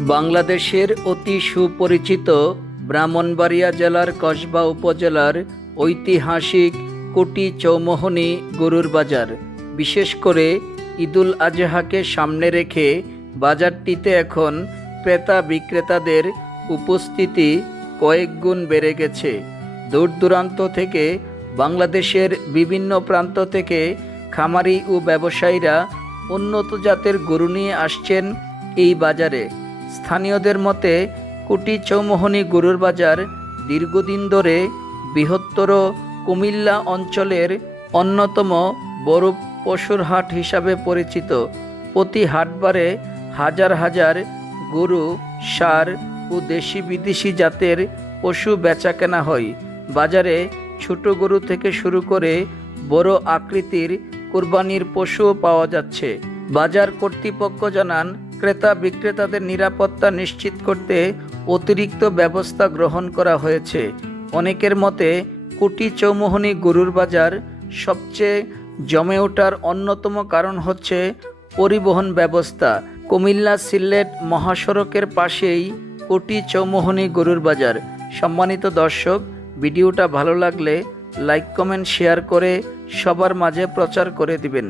বাংলাদেশের অতি সুপরিচিত ব্রাহ্মণবাড়িয়া জেলার কসবা উপজেলার ঐতিহাসিক কুটি চৌমোহনী গরুর বাজার। বিশেষ করে ঈদুল আজহাকে সামনে রেখে বাজারটিতে এখন ক্রেতা বিক্রেতাদের উপস্থিতি কয়েক গুণ বেড়ে গেছে। দূর দূরান্ত থেকে, বাংলাদেশের বিভিন্ন প্রান্ত থেকে খামারি ও ব্যবসায়ীরা উন্নত জাতের গরু নিয়ে আসছেন এই বাজারে। স্থানীয়দের মতে কুটি চৌমোহনী গরুর বাজার দীর্ঘদিন ধরে বৃহত্তর কুমিল্লা অঞ্চলের অন্যতম বড় পশুর হাট হিসাবে পরিচিত। প্রতি হাটবারে হাজার হাজার গরু, ষাঁড় ও দেশি বিদেশি জাতের পশু বেচাকেনা হয়। বাজারে ছোট গরু থেকে শুরু করে বড় আকৃতির কোরবানির পশুও পাওয়া যাচ্ছে। বাজার কর্তৃপক্ষ জানান, ক্রেতা বিক্রেতাদের নিরাপত্তা নিশ্চিত করতে অতিরিক্ত ব্যবস্থা গ্রহণ করা হয়েছে। অনেকের মতে কুটি চৌমোহনী গরুর বাজার সবচেয়ে জমে ওঠার অন্যতম কারণ হচ্ছে পরিবহন ব্যবস্থা। কুমিল্লা সিলেট মহাসড়কের পাশেই কুটি চৌমোহনী গরুর বাজার। সম্মানিত দর্শক, ভিডিওটা ভালো লাগলে লাইক, কমেন্ট, শেয়ার করে সবার মাঝে প্রচার করে দিবেন।